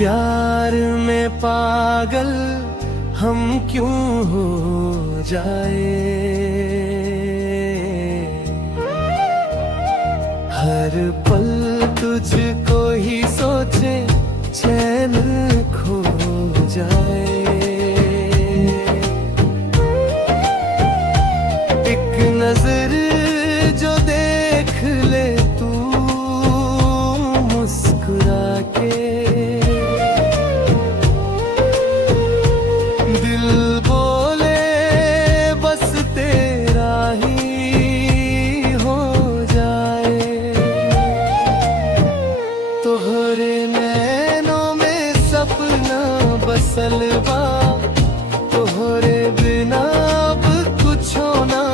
प्यार में पागल हम क्यों हो जाए, हर पल तुझको ही सोचे चैन खो जाए। एक नजर जो देख ले तू मुस्कुरा के, दिल बोले बस तेरा ही हो जाए। तोहरे नैनों में सपना बसल बा, तोहरे बिना अब कुछ ना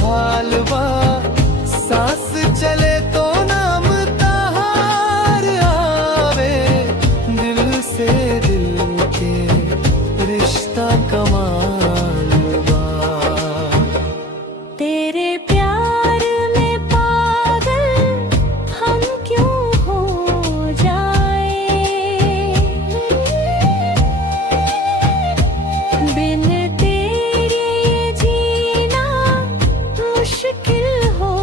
भाल बा। सांस चले तो नाम तहार आवे, दिल से दिल के रिश्ता कमाल बा। तेरे प्यार में पागल हम क्यों हो जाए, बिन तेरे जीना मुश्किल हो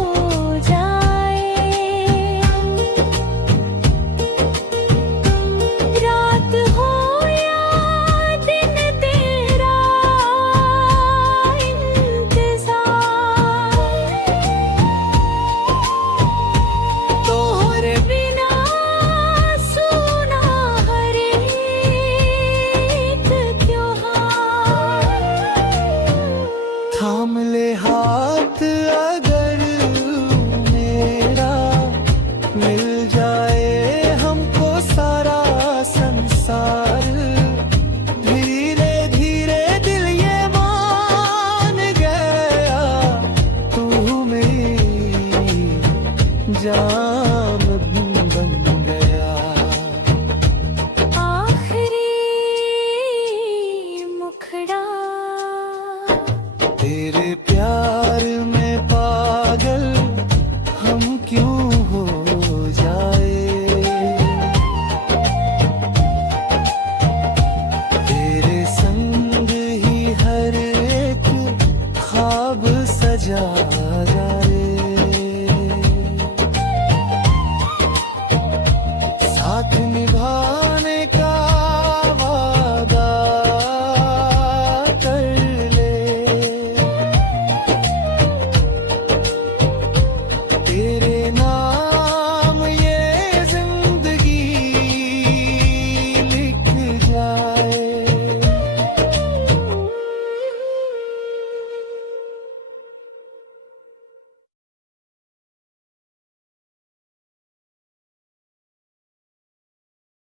जाए। रात हो या दिन तेरा इंतजार, तोहरे बिना सुना हर एक त्योहार। थाम ले हाथ अगर मेरा, मिल जाए